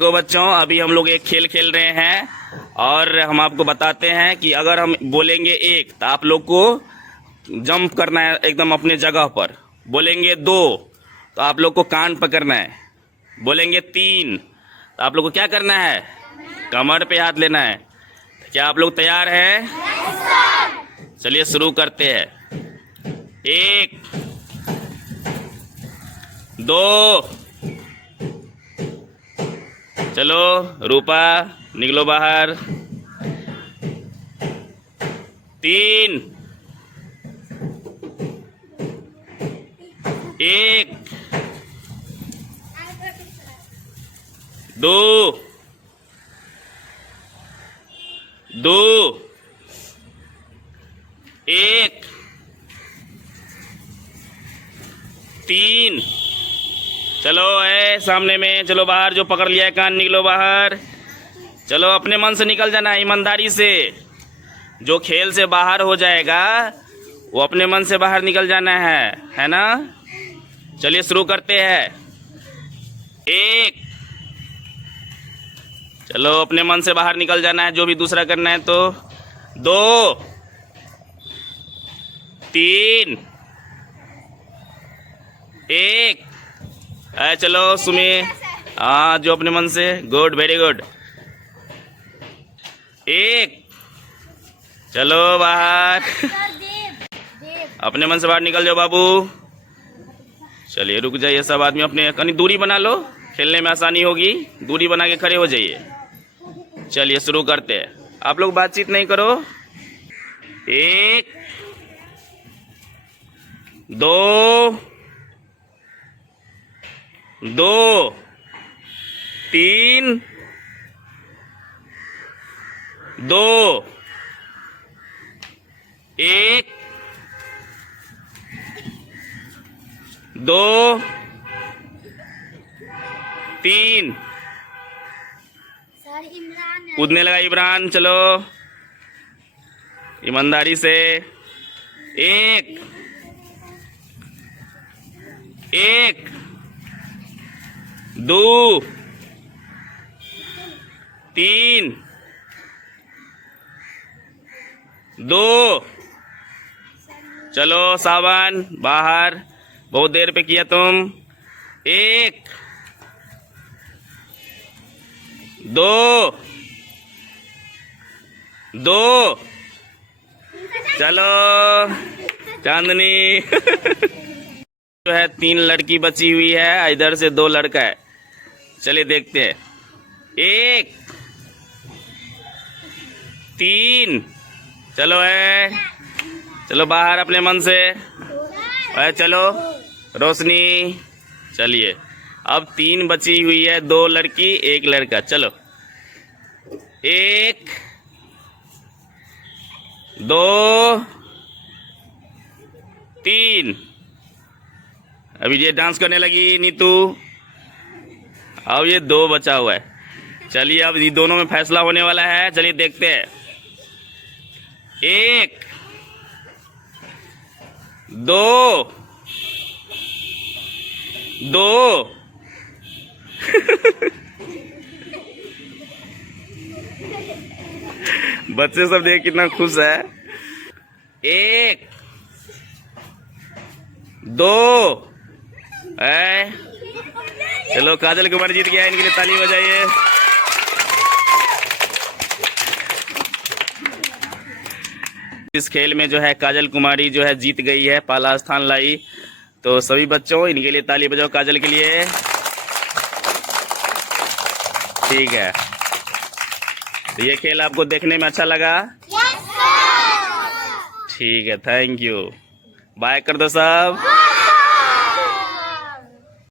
तो बच्चों अभी हम लोग एक खेल खेल रहे हैं और हम आपको बताते हैं कि अगर हम बोलेंगे एक तो आप लोग को जंप करना है एकदम अपने जगह पर। बोलेंगे दो तो आप लोग को कान पकड़ना है। बोलेंगे तीन तो आप लोग को क्या करना है, कमर पे हाथ लेना है। क्या आप लोग तैयार हैं? चलिए शुरू करते हैं। एक, दो, चलो रूपा निकलो बाहर। तीन, एक, दो, दो, एक, तीन, चलो है सामने में, चलो बाहर। जो पकड़ लिया है कान निकलो बाहर। चलो अपने मन से निकल जाना, ईमानदारी से। जो खेल से बाहर हो जाएगा वो अपने मन से बाहर निकल जाना है ना। चलिए शुरू करते हैं। एक, चलो अपने मन से बाहर निकल जाना है, जो भी दूसरा करना है तो। दो, तीन, एक, चलो सुमी। हाँ जो अपने मन से, गुड वेरी गुड। एक, चलो बाहर। अपने मन से बाहर निकल जाओ बाबू। चलिए रुक जाइए सब आदमी, अपने कहीं दूरी बना लो, खेलने में आसानी होगी। दूरी बना के खड़े हो जाइए। चलिए शुरू करते हैं। आप लोग बातचीत नहीं करो। एक, दो, दो, तीन, दो, एक, दो, तीन। कूदने लगा इमरान, चलो ईमानदारी से। एक, एक, दो, तीन, दो, चलो सावन बाहर, बहुत देर पे किया तुम। एक, दो, दो, चलो चांदनी। जो है तीन लड़की बची हुई है, इधर से दो लड़का है। चलिए देखते हैं। एक, तीन, चलो है, चलो बाहर अपने मन से। चलो रोशनी, चलिए अब तीन बची हुई है, दो लड़की एक लड़का। चलो एक, दो, तीन। अभी ये डांस करने लगी नीतू। अब ये दो बचा हुआ है। चलिए अब ये दोनों में फैसला होने वाला है। चलिए देखते हैं। एक, दो, दो। बच्चे सब देख कितना खुश है। एक, दो, चलो काजल कुमार जीत गया, इनके लिए ताली बजाइए। इस खेल में जो है काजल कुमारी जो है जीत गई है, पहला स्थान लाई। तो सभी बच्चों इनके लिए ताली बजाओ काजल के लिए। ठीक है, तो ये खेल आपको देखने में अच्छा लगा? ठीक है, थैंक यू। बाय कर दो सब।